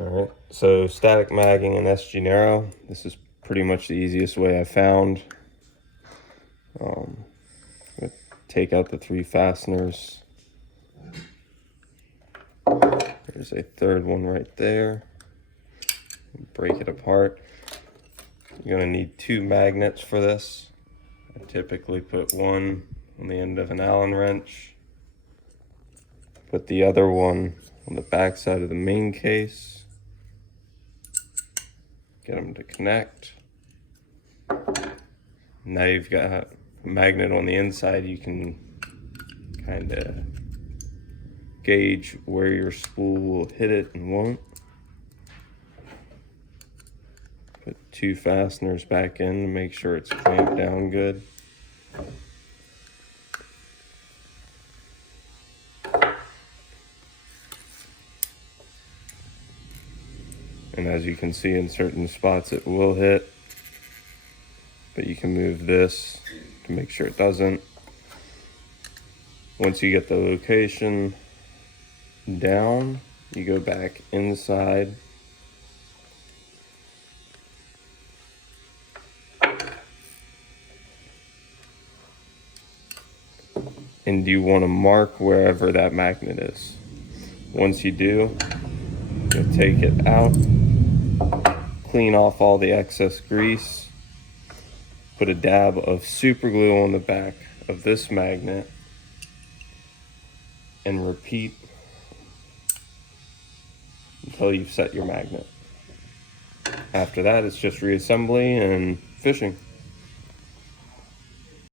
Alright, so static magging in SEiGLER. This is pretty much the easiest way I found. Take out the 3 fasteners. There's a third one right there. Break it apart. You're going to need 2 magnets for this. I typically put one on the end of an Allen wrench. Put the other one on the back side of the main case. Get them to connect. Now you've got a magnet on the inside. You can kind of gauge where your spool will hit it and won't. Put 2 fasteners back in to make sure it's clamped down good. And as you can see, in certain spots it will hit, but you can move this to make sure it doesn't. Once you get the location down, you go back inside and you want to mark wherever that magnet is. Once you do, you'll take it out, clean off all the excess grease, put a dab of super glue on the back of this magnet, and repeat until you've set your magnet. After that, it's just reassembly and fishing.